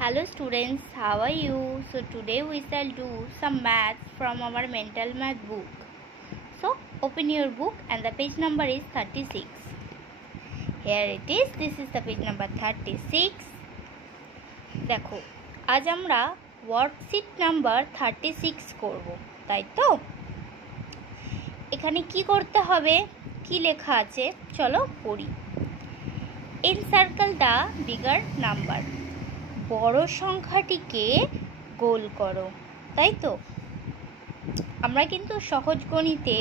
Hello students, how are you? So today we shall do some maths from our mental math book. So open your book and the page number is 36. Here it is. This is the page number 36. দেখো আজ আমরা worksheet number 36 করব, তাই তো? এখানে কি করতে হবে, কি লেখা আছে চলো পড়ি। এনসার্কেল দ্য বিগার নাম্বার, বড় সংখ্যাটিকে গোল করো, তাই তো? আমরা কিন্তু সহজ গণিতে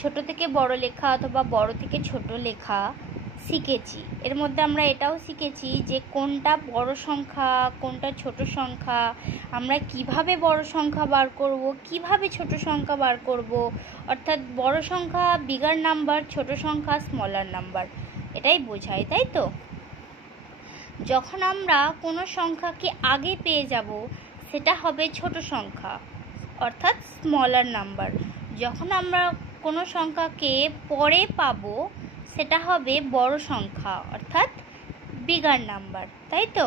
ছোট থেকে বড় লেখা অথবা বড় থেকে ছোট লেখা শিখেছি। এর মধ্যে আমরা এটাও শিখেছি যে কোনটা বড় সংখ্যা কোনটা ছোট সংখ্যা, আমরা কিভাবে বড় সংখ্যা বার করব, কিভাবে ছোট সংখ্যা বার করব, অর্থাৎ বড় সংখ্যা বিগার নাম্বার, ছোট সংখ্যা স্মলার নাম্বার, এটাই বোঝায়, তাই তো? যখন আমরা কোনো সংখ্যাকে আগে পেয়ে যাব সেটা হবে ছোট সংখ্যা অর্থাৎ স্মলার নাম্বার। যখন আমরা কোনো সংখ্যাকে পরে পাবো সেটা হবে বড় সংখ্যা অর্থাৎ বিগার নাম্বার, তাই তো?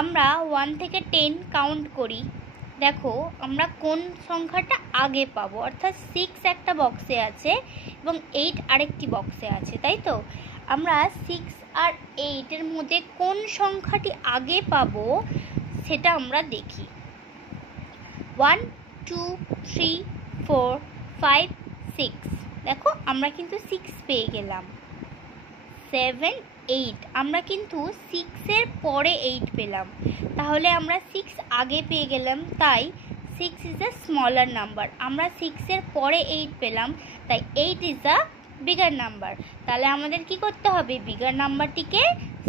আমরা 1 থেকে 10 কাউন্ট করি। দেখো আমরা কোন সংখ্যাটা আগে পাবো, অর্থাৎ 6 একটা বক্সে আছে এবং 8 আরেকটি বক্সে আছে, তাই তো? আমরা 6 আর 8 এর মধ্যে কোন সংখ্যাটি আগে পাবো সেটা আমরা দেখি। 1 2 3 4 5 6, দেখো আমরা কিন্তু 6 পেয়ে গেলাম। 7 8, আমরা কিন্তু 6 এর পরে 8 পেলাম, তাহলে আমরা 6 আগে পেয়ে গেলাম, তাই 6 ইজ আ স্মলার নাম্বার। আমরা 6 এর পরে 8 পেলাম, তাই 8 ইজ আ বিগার নাম্বার। তাহলে আমাদের কি করতে হবে, বিগার নাম্বারটিকে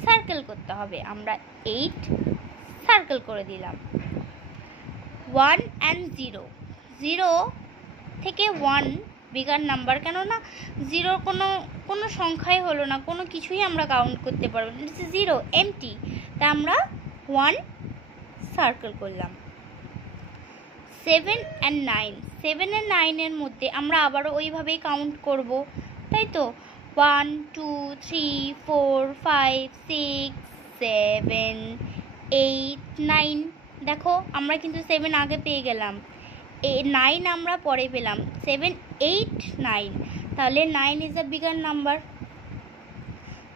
সার্কেল করতে হবে। আমরা 8 সার্কেল করে দিলাম। 1 and 0, 0 থেকে 1 বিগার নাম্বার, কেননা 0 কোনো সংখ্যাই হলো না, কোনো কিছুই আমরা কাউন্ট করতে পারবো না, ইটস 0 এমটি, তাই আমরা 1 সার্কেল করলাম। 7 and 9, 7 and 9 এর মধ্যে আমরা আবারও ওইভাবেই কাউন্ট করব, তাই তো? 1 2 3 4 5 6 7 8 9, দেখো আমরা কিন্তু 7 আগে পেয়ে গেলাম, 9 আমরা পরে পেলাম। 7 8 9, তাহলে 9 ইজ আ বিগার নাম্বার।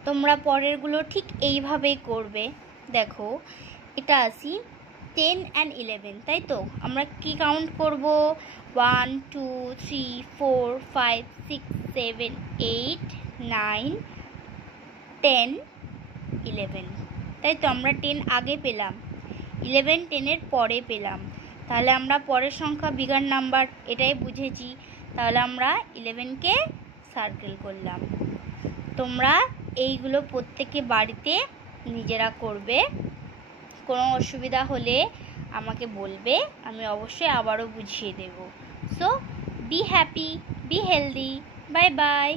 তোমরা পরেরগুলো ঠিক এইভাবেই করবে। দেখো এটা আসি 10 and 11, তাই তো? আমরা কি কাউন্ট করব, 1 2 3 4 5 6 7 8 9 10 11, তাই তো? আমরা 10 আগে পেলাম, 11 10 এর পরে পেলাম, তাহলে আমরা পরের সংখ্যা বিগার নাম্বার, এটাই বুঝেছি। তাহলে আমরা 11কে সার্কেল করলাম। তোমরা এইগুলো প্রত্যেকে বাড়িতে নিজেরা করবে, কোনো অসুবিধা হলে আমাকে বলবে, আমি অবশ্যই আবারও বুঝিয়ে দেব। So be happy, be healthy, bye by.